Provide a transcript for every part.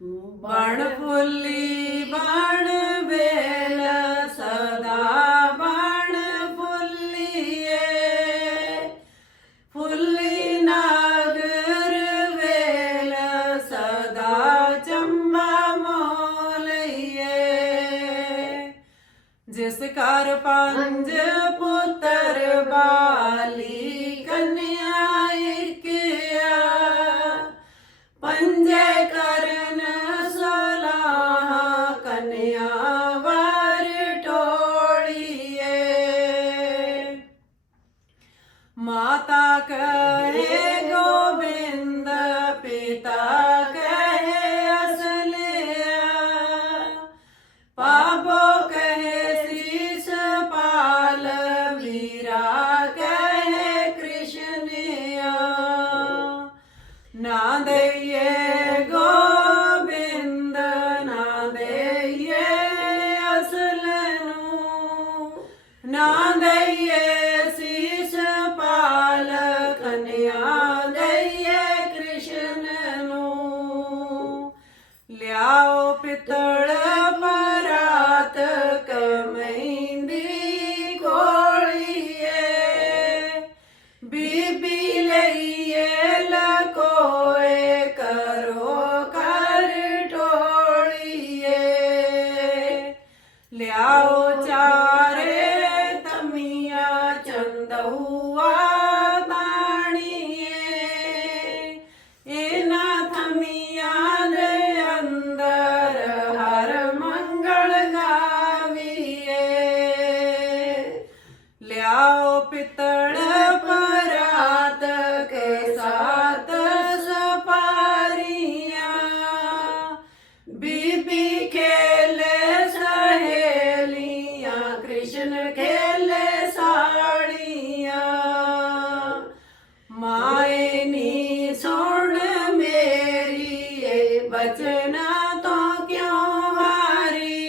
ਬਣ ਫੁੱਲੀ, ਬਣ ਵੇਲ, ਸਦਾ ਬਣ ਫੁੱਲੀਏ। ਫੁੱਲੀ ਨਾਗਰ ਵੇਲ, ਸਦਾ ਚੰਬਾ ਮੋਲਈਏ ਜਿਸ ਘਰ ਪੰਜ ਪੁੱਤਰ ਬਾਲੀ લ્યાઓ ચારે તમિયા ચંદ હુઆ ਲਿਆਓ ਪਿੱਤਲ ਪਰਾਤ ਕੇ ਸਾਤ ਸਪਾਰੀਆਂ ਬੀਬੀ ਖੇਲੇ ਸਹੇਲੀਆਂ ਕ੍ਰਿਸ਼ਨ ਖੇਲੇ ਸਾੜੀਆਂ ਮਾਏ ਨੀ ਸੁਣ ਮੇਰੀ ਇਹ ਬਚਨਾ ਤੋਂ ਕਿਉਂ ਹਾਰੀ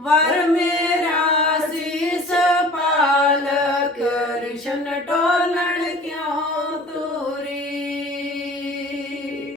ਵਰ ਮੇਰਾ ਟੋਲਣ ਕਿਉਂ ਤੂੰ